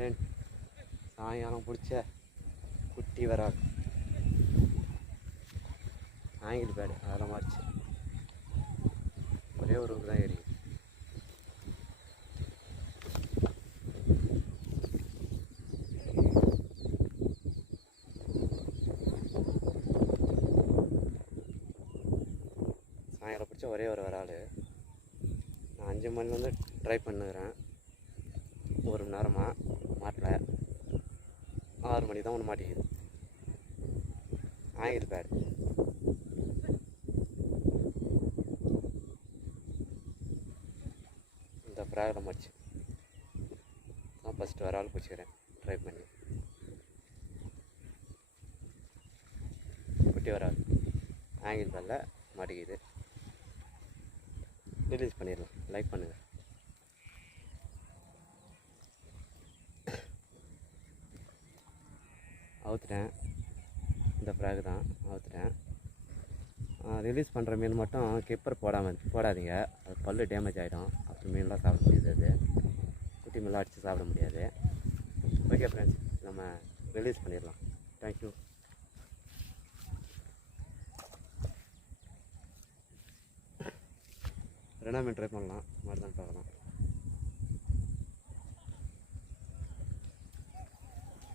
Friend, சாயங்காலம் பிடிச்ச குட்டி வரால் ஆங்கில் பேடு அதெல்லாம் மாறிச்சு. ஒரே ஒரு தான் ஏறி சாயங்காலம் பிடிச்ச ஒரே ஒரு வரால். நான் 5 மணிலேருந்து ட்ரை பண்ணுகிறேன். 1 மணி நேரமாக மாட்டல. 6 மணி தான் ஒன்று மாட்டிக்குது. ஆங்கில் பேடு இந்த ஃப்ராகில் மாடிச்சு. நான் ஃபஸ்ட்டு வரால் பிடிச்சிக்கிறேன் ட்ரை பண்ணி. குட்டி வரால் ஆங்கில் பேடில் மாட்டிக்குது. ரிலீஸ் பண்ணிடலாம். லைக் பண்ணுங்கள். அவுத்துட்டேன். இந்த ஃப்ராக் தான் அவுத்துட்டேன். ரிலீஸ் பண்ணுற மீன் மட்டும் கிப்பர் போடாதீங்க. அது பல்லு டேமேஜ் ஆகிடும். அப்புறம் மீன்லாம் சாப்பிட முடியாது. குட்டி மீன்லாம் அடித்து சாப்பிட முடியாது. ஓகே ஃப்ரெண்ட்ஸ், நம்ம ரிலீஸ் பண்ணிடலாம். தேங்க்யூ. ரெண்டாவது மீன் ட்ரை பண்ணலாம். மாதிரி தான் பார்க்கலாம்.